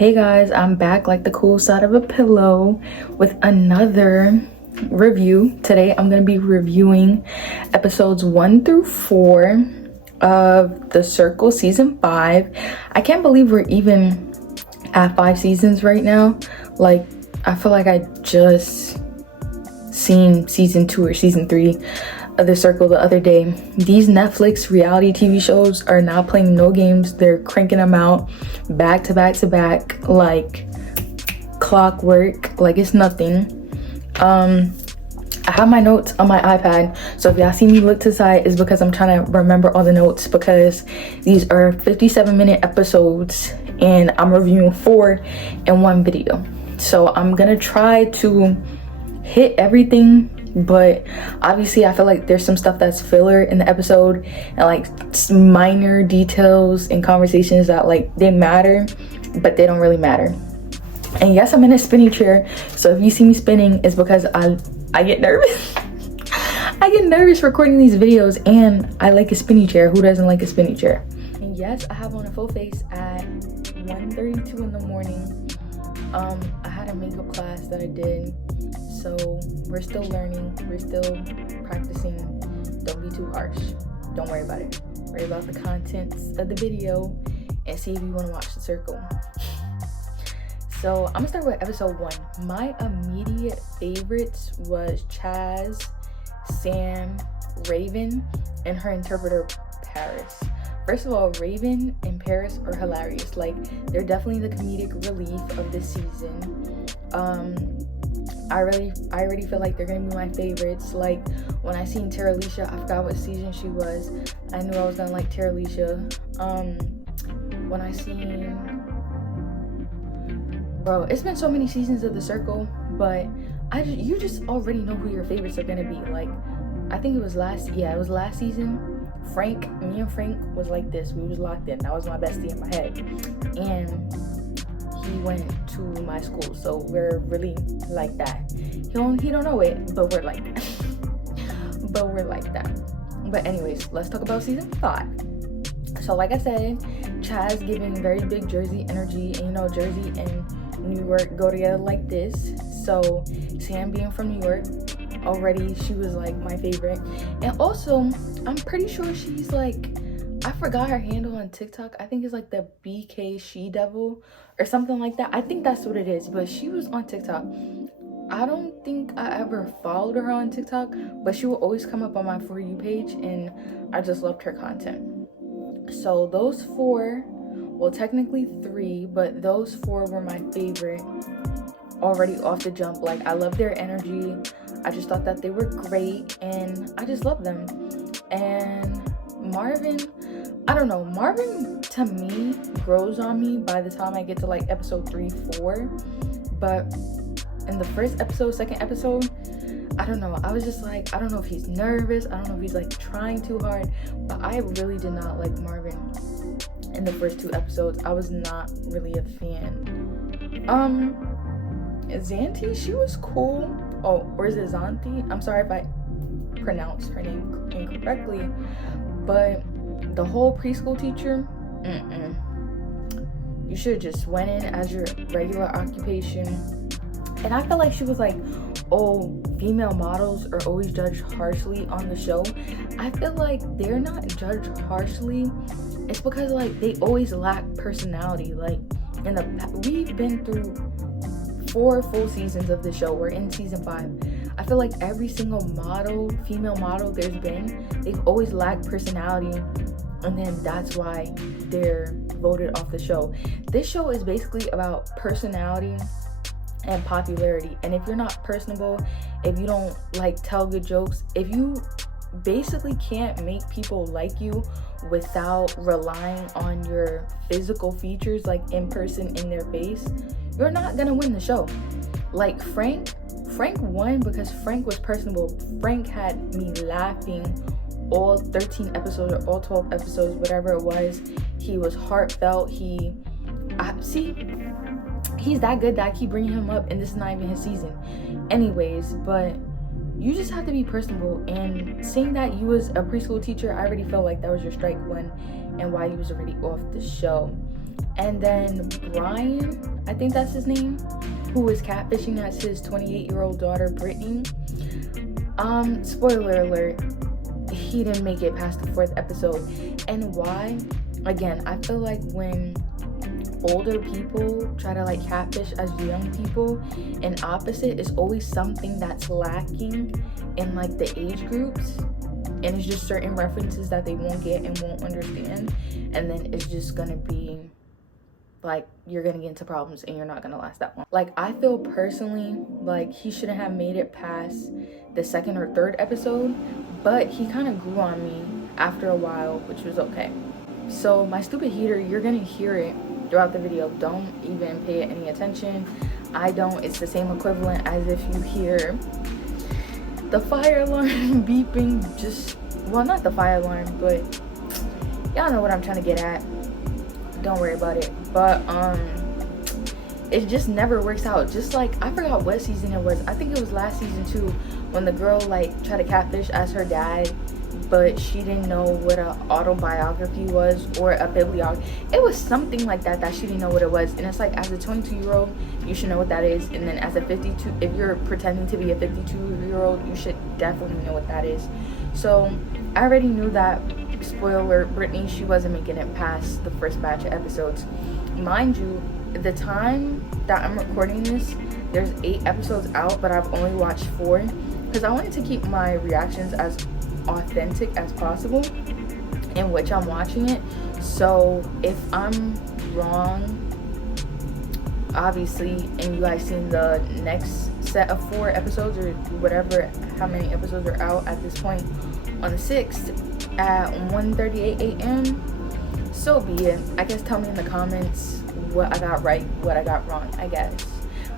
Hey guys, I'm back like the cool side of a pillow with another review. Today I'm going to be reviewing episodes 1 through 4 of The Circle season 5. I can't believe we're even at 5 seasons right now. Like, I feel like I just seen season 2 or season 3 of The Circle the other day. These Netflix reality TV shows are not playing no games. They're cranking them out back to back to back like clockwork, like it's nothing. I have my notes on my iPad, so if y'all see me look to the side, it's because I'm trying to remember all the notes, because these are 57-minute episodes and I'm reviewing 4 in one video. So I'm gonna try to hit everything, but obviously I feel like there's some stuff that's filler in the episode and like minor details and conversations that like they matter but they don't really matter. And yes, I'm in a spinny chair, so if you see me spinning, it's because I get nervous. I get nervous recording these videos, and I like a spinny chair. Who doesn't like a spinny chair? And yes, I have on a full face at 1:32 in the morning. I had a makeup class that I did, so we're still learning, we're still practicing. Don't be too harsh, don't worry about it. Worry about the contents of the video and see if you want to watch The Circle. So I'm gonna start with episode 1. My immediate favorites was Chaz, Sam, Raven, and her interpreter Paris. First of all, Raven and Paris are hilarious. Like, they're definitely the comedic relief of this season. I already feel like they're gonna be my favorites. Like, when I seen Tara Alicia, I forgot what season she was, I knew I was gonna like Tara Alicia. When I seen, bro, it's been so many seasons of The Circle, but you just already know who your favorites are gonna be. Like, I think it was last season. Me and Frank was like this. We was locked in. That was my bestie in my head, and he went to my school, so we're really like that. He don't know it, but we're like that. But anyways, let's talk about season 5. So like I said, Chaz giving very big Jersey energy, and you know Jersey and New York go together like this. So Sam being from New York, already she was like my favorite. And also, I'm pretty sure she's like, I forgot her handle on TikTok. I think it's like the BK She Devil or something like that. I think that's what it is, but she was on TikTok. I don't think I ever followed her on TikTok, but she will always come up on my For You page, and I just loved her content. So those 4, well technically 3, but those 4 were my favorite already off the jump. Like, I love their energy. I just thought that they were great, and I just love them. And Marvin, I don't know, Marvin to me grows on me by the time I get to like episode 3, 4. But in the first episode, second episode, I don't know, I was just like, I don't know if he's nervous, I don't know if he's like trying too hard, but I really did not like Marvin in the first 2 episodes. I was not really a fan. Zanti, she was cool. Oh, or is it Zanti? I'm sorry if I pronounced her name incorrectly, but the whole preschool teacher, you should have just went in as your regular occupation. And I feel like she was like, oh, female models are always judged harshly on the show. I feel like they're not judged harshly. It's because like they always lack personality. Like, we've been through 4 full seasons of the show. We're in season 5. I feel like every single female model there's been, they've always lacked personality, and then that's why they're voted off the show. This show is basically about personality and popularity. And if you're not personable, if you don't like tell good jokes, if you basically can't make people like you without relying on your physical features, like in person, in their face, you're not gonna win the show. Like Frank won because Frank was personable. Frank had me laughing all 13 episodes or all 12 episodes, whatever it was. He was heartfelt. He's that good that I keep bringing him up, and this is not even his season anyways. But you just have to be personable, and saying that you was a preschool teacher, I already felt like that was your strike one and why you was already off the show. And then Brian, I think that's his name, who was catfishing as his 28-year-old daughter, Brittany. Spoiler alert, he didn't make it past the 4th episode. And why? Again, I feel like when older people try to like catfish as young people, and opposite, is always something that's lacking in like the age groups, and it's just certain references that they won't get and won't understand, and then it's just gonna be like you're gonna get into problems and you're not gonna last that long. Like, I feel personally like he shouldn't have made it past the 2nd or 3rd episode, but he kind of grew on me after a while, which was okay. So my stupid heater, you're gonna hear it throughout the video. Don't even pay any attention. I don't. It's the same equivalent as if you hear the fire alarm beeping. Just, well, not the fire alarm, but y'all know what I'm trying to get at. Don't worry about it. But it just never works out. Just like, I forgot what season it was. I think it was last season too, when the girl like tried to catfish as her dad, but she didn't know what an autobiography was, or a bibliography. It was something like that she didn't know what it was. And it's like, as a 22-year-old, you should know what that is. And then as a 52, if you're pretending to be a 52-year-old, you should definitely know what that is. So I already knew that. Spoiler, Brittany, she wasn't making it past the first batch of episodes. Mind you, the time that I'm recording this, there's 8 episodes out, but I've only watched 4 because I wanted to keep my reactions as authentic as possible in which I'm watching it. So if I'm wrong, obviously, and you guys seen the next set of 4 episodes or whatever, how many episodes are out at this point, on the 6th at 1:38 a.m. so be it. I guess tell me in the comments what I got right, what I got wrong, I guess.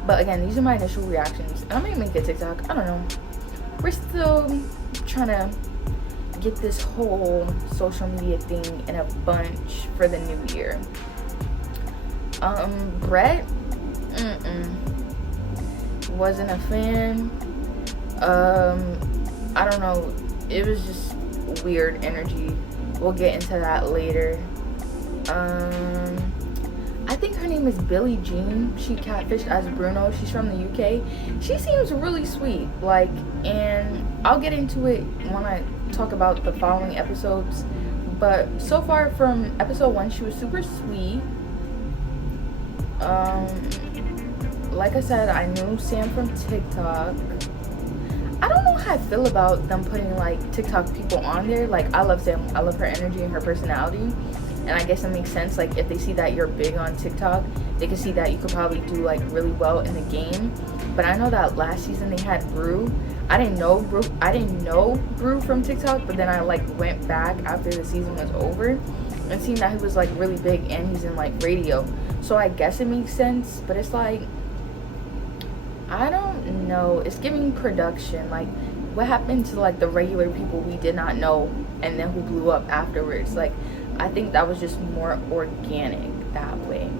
But again, these are my initial reactions. I might make a TikTok, I don't know. We're still trying to get this whole social media thing in a bunch for the new year. Brett, wasn't a fan. I don't know, it was just weird energy. We'll get into that later. I think her name is Billie Jean. She catfished as Bruno. She's from the UK. She seems really sweet, like, and I'll get into it when I talk about the following episodes. But so far from episode 1, she was super sweet. Like I said, I knew Sam from TikTok. I don't know how I feel about them putting like TikTok people on there. Like, I love Sam, I love her energy and her personality, and I guess it makes sense. Like, if they see that you're big on TikTok, they can see that you could probably do like really well in the game. But I know that last season they had Brew. I didn't know Brew from TikTok, but then I like went back after the season was over and seen that he was like really big and he's in like radio. So I guess it makes sense, but it's like, I don't know, it's giving production. Like, what happened to like the regular people we did not know and then who blew up afterwards? Like, I think that was just more organic that way.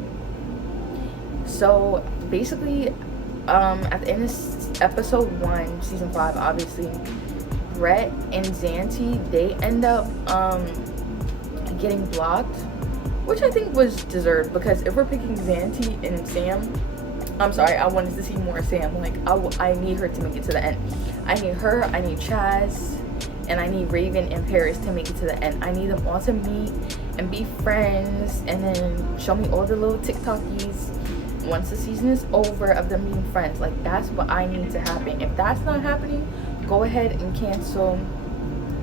So basically, at the end of episode 1, season 5, obviously, Brett and Zanti, they end up getting blocked, which I think was deserved, because if we're picking Zanti and Sam, I'm sorry, I wanted to see more Sam. Like, I need her to make it to the end. I need her, I need Chaz, and I need Raven and Paris to make it to the end. I need them all to meet and be friends, and then show me all the little TikTokies once the season is over of them being friends. Like, that's what I need to happen. If that's not happening, go ahead and cancel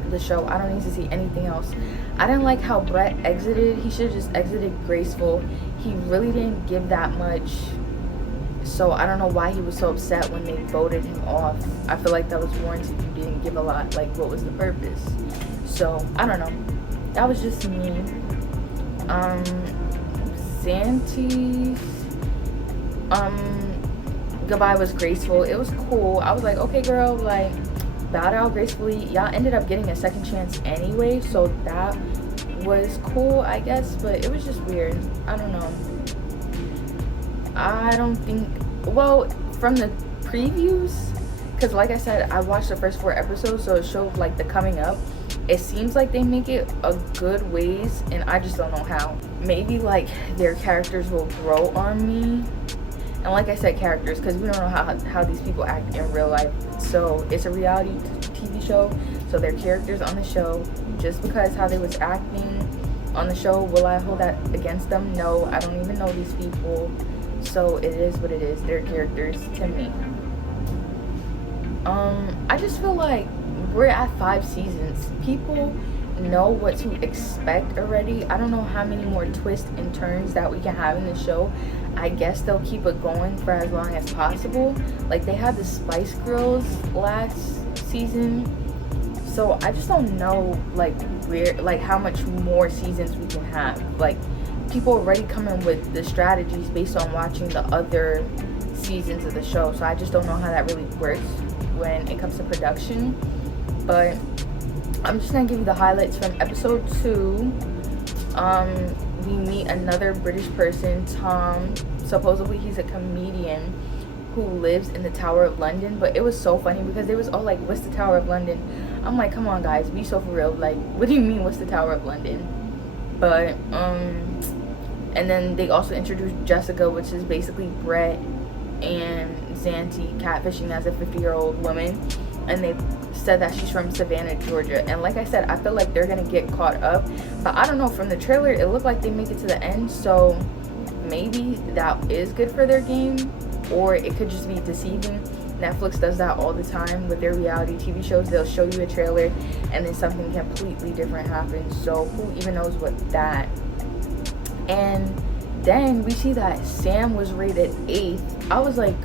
the show. I don't need to see anything else. I didn't like how Brett exited. He should have just exited graceful. He really didn't give that much. So I don't know why he was so upset when they voted him off. I feel like that was warranted. You didn't give a lot. Like, what was the purpose? So I don't know. That was just me. Zanti's goodbye was graceful. It was cool. I was like, okay, girl, like, bowed out gracefully. Y'all ended up getting a second chance anyway, so that was cool, I guess. But it was just weird. I don't know. I don't think, well, from the previews, because like I said, I watched the first 4 episodes, so it showed like the coming up. it seems like they make it a good ways, and I just don't know how. Maybe like their characters will grow on me. And like I said, characters, because we don't know how these people act in real life. So it's a reality TV show, so they're characters on the show. Just because how they was acting on the show, will I hold that against them? No, I don't even know these people. So it is what it is. They're characters to me. I just feel like we're at 5 seasons. People know what to expect already. I don't know how many more twists and turns that we can have in the show. I guess they'll keep it going for as long as possible. Like they had the Spice Girls last season, so I just don't know like where, like how much more seasons we can have. Like people already coming with the strategies based on watching the other seasons of the show, so I just don't know how that really works when it comes to production. But I'm just gonna give you the highlights from episode 2. We meet another British person, Tom. Supposedly he's a comedian who lives in the Tower of London. But it was so funny because they was all like, what's the Tower of London? I'm like, come on guys, be so for real. Like, what do you mean what's the Tower of London? But and then they also introduced Jessica, which is basically Brett and Zanti catfishing as a 50-year-old woman. And they said that she's from Savannah, Georgia. And like I said, I feel like they're gonna get caught up, but I don't know, from the trailer it looked like they make it to the end, so maybe that is good for their game, or it could just be deceiving. Netflix does that all the time with their reality TV shows. They'll show you a trailer and then something completely different happens, so who even knows what that. And then we see that Sam was rated 8th. I was like,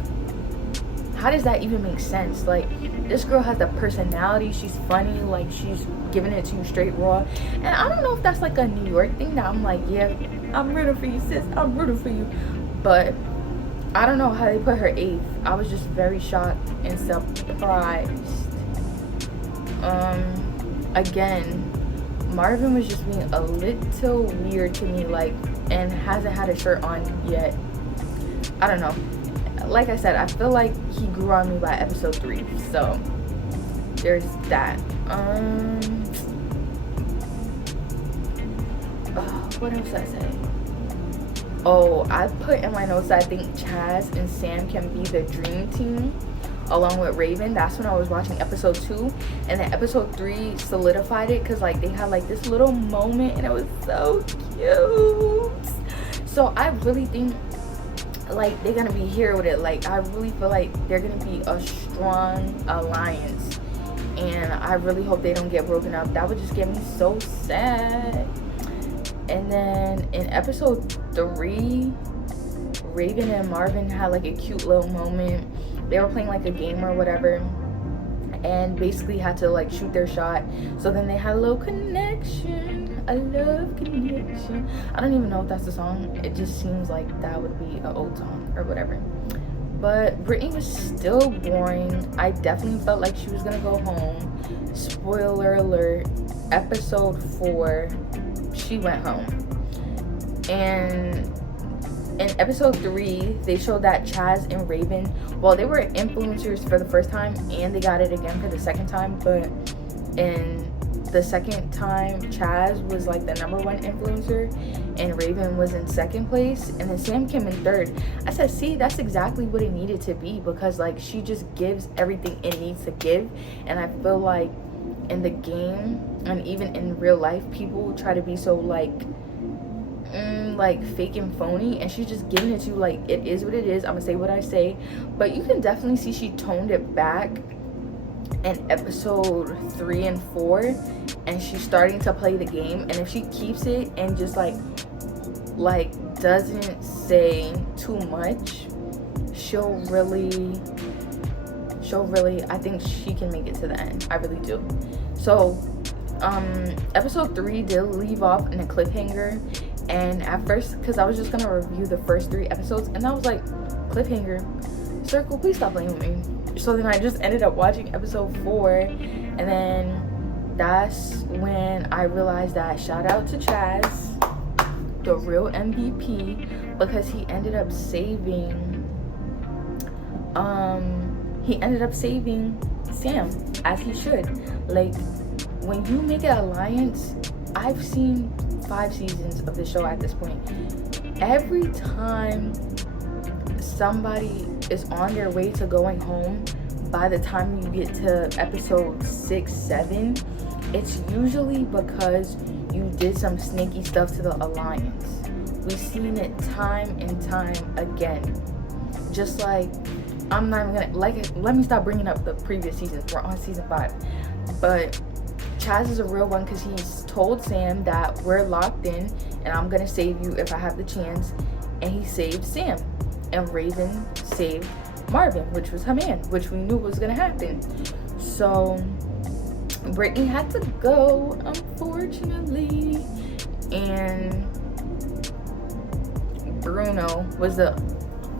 how does that even make sense? Like, this girl has the personality, she's funny, like she's giving it to you straight raw. And I don't know if that's like a New York thing that I'm like, yeah, I'm rooting for you sis, I'm rooting for you. But I don't know how they put her 8th. I was just very shocked and surprised. Again, Marvin was just being a little weird to me, like, and hasn't had a shirt on yet. I don't know. Like I said, I feel like he grew on me by episode 3, so there's that. What else did I say? Oh, I put in my notes that I think Chaz and Sam can be the dream team along with Raven. That's when I was watching episode 2, and then episode 3 solidified it, because like they had like this little moment and it was so cute. So I really think like they're gonna be here with it. Like I really feel like they're gonna be a strong alliance, and I really hope they don't get broken up. That would just get me so sad. And then in episode 3, Raven and Marvin had like a cute little moment. They were playing like a game or whatever, and basically had to like shoot their shot. So then they had a little connection, a love connection. I don't even know if that's the song. It just seems like that would be an old song or whatever. But Brittany was still boring. I definitely felt like she was gonna go home. Spoiler alert, episode 4, she went home. And in episode 3, they showed that Chaz and Raven, well, they were influencers for the first time, and they got it again for the second time. But in the second time, Chaz was like the #1 influencer, and Raven was in 2nd place, and then Sam came in 3rd. I said, see, that's exactly what it needed to be, because like she just gives everything it needs to give. And I feel like in the game and even in real life, people try to be so like fake and phony, and she's just giving it to you like it is what it is. I'm gonna say what I say. But you can definitely see she toned it back in episode 3 and 4, and she's starting to play the game. And if she keeps it and just like doesn't say too much, she'll really, I think she can make it to the end. I really do. So episode 3 did leave off in a cliffhanger. And at first, because I was just gonna review the first 3 episodes, and I was like, cliffhanger, Circle, please stop playing with me. So then I just ended up watching episode 4, and then that's when I realized that shout out to Chaz, the real MVP, because he ended up saving Sam, as he should. Like, when you make an alliance, I've seen 5 seasons of the show at this point. Every time somebody is on their way to going home, by the time you get to episode 6, 7, it's usually because you did some sneaky stuff to the alliance. We've seen it time and time again. Just like, I'm not even gonna, like, let me stop bringing up the previous seasons. We're on season 5. But Chaz is a real one because he's told Sam that we're locked in and I'm gonna save you if I have the chance. And he saved Sam. And Raven saved Marvin, which was her man, which we knew was gonna happen. So Brittany had to go, unfortunately. And Bruno was a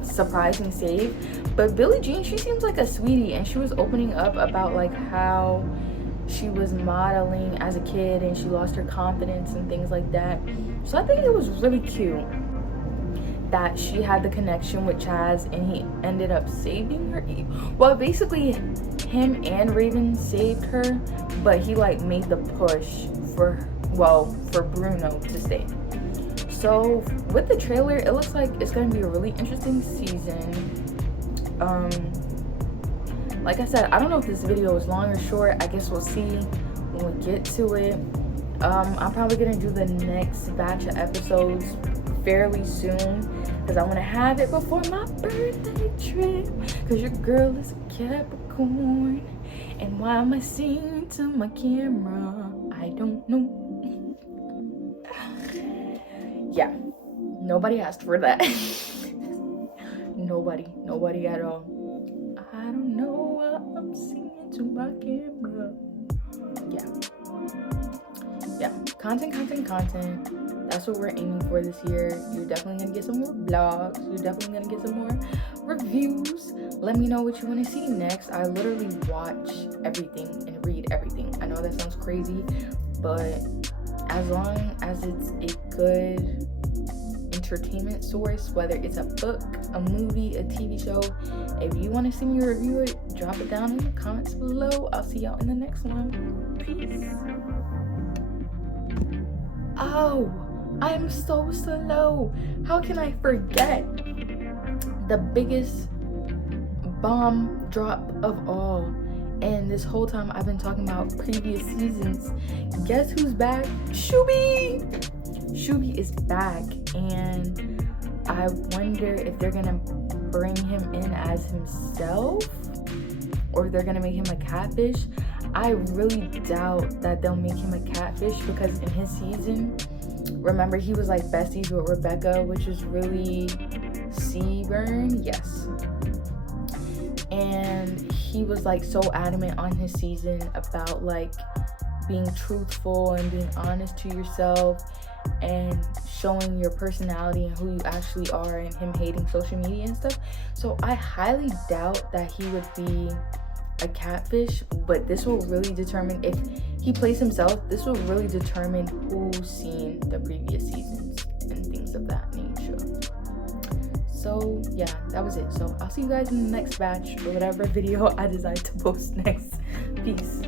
surprising save. But Billie Jean, she seems like a sweetie, and she was opening up about like how she was modeling as a kid and she lost her confidence and things like that. So I think it was really cute that she had the connection with Chaz and he ended up saving her. Well, basically him and Raven saved her, but he like made the push for Bruno to stay. So with the trailer, it looks like it's going to be a really interesting season. Like I said, I don't know if this video is long or short. I guess we'll see when we get to it. I'm probably going to do the next batch of episodes fairly soon because I want to have it before my birthday trip, because your girl is a Capricorn. And why am I singing to my camera? I don't know. Yeah, nobody asked for that. Nobody at all. I don't know why I'm singing to my camera. Yeah, content. That's what we're aiming for this year. You're definitely gonna get some more vlogs. You're definitely gonna get some more reviews. Let me know what you want to see next. I literally watch everything and read everything. I know that sounds crazy, but as long as it's a good entertainment source, whether it's a book, a movie, a TV show, if you want to see me review it, drop it down in the comments below. I'll see y'all in the next one. Peace. Oh, I'm so slow. How can I forget the biggest bomb drop of all? And this whole time I've been talking about previous seasons. Guess who's back? Shuby! Shuby is back, and I wonder if they're gonna bring him in as himself or if they're gonna make him a catfish. I really doubt that they'll make him a catfish, because in his season, remember, he was like besties with Rebecca, which is really Seaburn. Yes. And he was like so adamant on his season about like being truthful and being honest to yourself and showing your personality and who you actually are, and him hating social media and stuff. So I highly doubt that he would be a catfish, but this will really determine, if he plays himself, this will really determine who's seen the previous seasons and things of that nature. So yeah, that was it. So I'll see you guys in the next batch or whatever video I decide to post next. Peace.